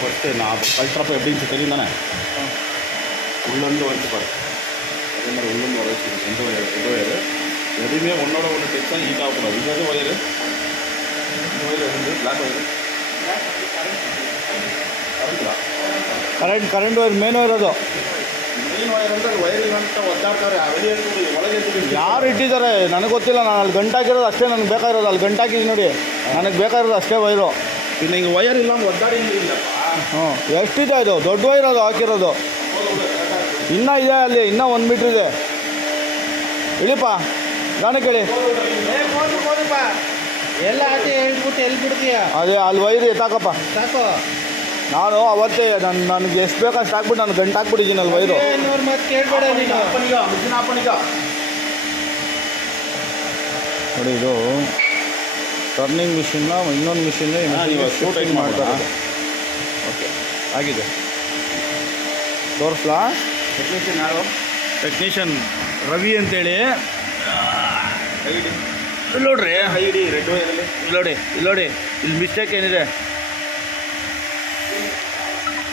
First நான் கழட்டுறப்ப எப்படின்னு தெரியும் தானே. உள்ளேருந்து வச்சு பாரு, அதே மாதிரி உள்ளேருந்து வர வச்சு எந்த ஒயர் எதுவுமே ஒன்றோட ஒன்று டெக்ஸாக ஹீட் ஆகக்கூடாது. இது எது ஒயரு, இந்த ஒயர் வந்து black wire current wire main wire ಅದು. ಮೇನ್ ವೈರ್ ಅಂದರೆ ಅದು ವೈರ್ ಅಂತ ಒದ್ದಾಡ್ತಾರೆ, வெளியே ಒಳಗೆ ಯಾರು ಇಟ್ಟಿದ್ದಾರೆ ನನಗೆ ಗೊತ್ತಿಲ್ಲ. ನಾನು ಅಲ್ಲಿ ಗಂಟಾಕಿರೋದು ಅಷ್ಟೇ ನನಗೆ ಬೇಕಾಗಿರೋದು. ಅಲ್ಲಿ ಗಂಟಾಕಿದ್ದು ನೋಡಿ, ನನಗೆ ಬೇಕಾಗಿರೋದು ಅಷ್ಟೇ ವೈರು. ಇನ್ನು ಹಿಂಗೆ ವೈರ್ ಇಲ್ಲ ಒದ್ದಾಡಿಲ್ಲಪ್ಪ. ಹ್ಞೂ ಎಷ್ಟಿದೆ ಇದು? ದೊಡ್ಡ ವೈರ್ ಅದು ಹಾಕಿರೋದು. ಇನ್ನೂ ಇದೆ ಅಲ್ಲಿ, ಇನ್ನೂ 1 ಮೀಟ್ರ್ ಇದೆ. ಇಳಿಪ ನಾನು ಕೇಳಿ ಎಲ್ಲ ಆಚೆ ಹೇಳ್ಬಿಟ್ಟು ಎಲ್ಲಿ ಬಿಡ್ತೀಯ? ಅದೇ ಅಲ್ಲಿ ವೈರ್ ಎತ್ತಾಕಪ್ಪ ಸಾಕು. ನಾನು ಅವತ್ತೇ ನನಗೆ ಎಷ್ಟು ಬೇಕು ಅಷ್ಟು ಹಾಕ್ಬಿಟ್ಟು ನಾನು ಗಂಟು ಹಾಕ್ಬಿಟ್ಟಿದ್ದೀನಿ ಅಲ್ಲಿ ವೈರು. ಮತ್ತೆ ಕೇಳ್ಬೇಡ ನೀನು. ನೋಡಿ ಇದು ಟರ್ನಿಂಗ್ ಮಿಷಿನ್ನ ಇನ್ನೊಂದು ಮಿಷಿನ್ನೇ ಶೂಟಿಂಗ್ ಮಾಡ್ತಾರೆ. ಓಕೆ ಆಗಿದೆ. ತೋರಿಸ್ಲಾ? ಟೆಕ್ನಿಷಿಯನ್ ಯಾರು? ಟೆಕ್ನಿಷಿಯನ್ ರವಿ ಅಂತೇಳಿ. ಐಡಿ ಇಲ್ಲಿ ನೋಡ್ರಿ, ಐಡಿ ರೆಡ್ ವೈರಲ್ಲಿ ಇಲ್ಲಿ ನೋಡಿ ಇಲ್ಲಿ ಮಿಸ್ಟೇಕ್ ಏನಿದೆ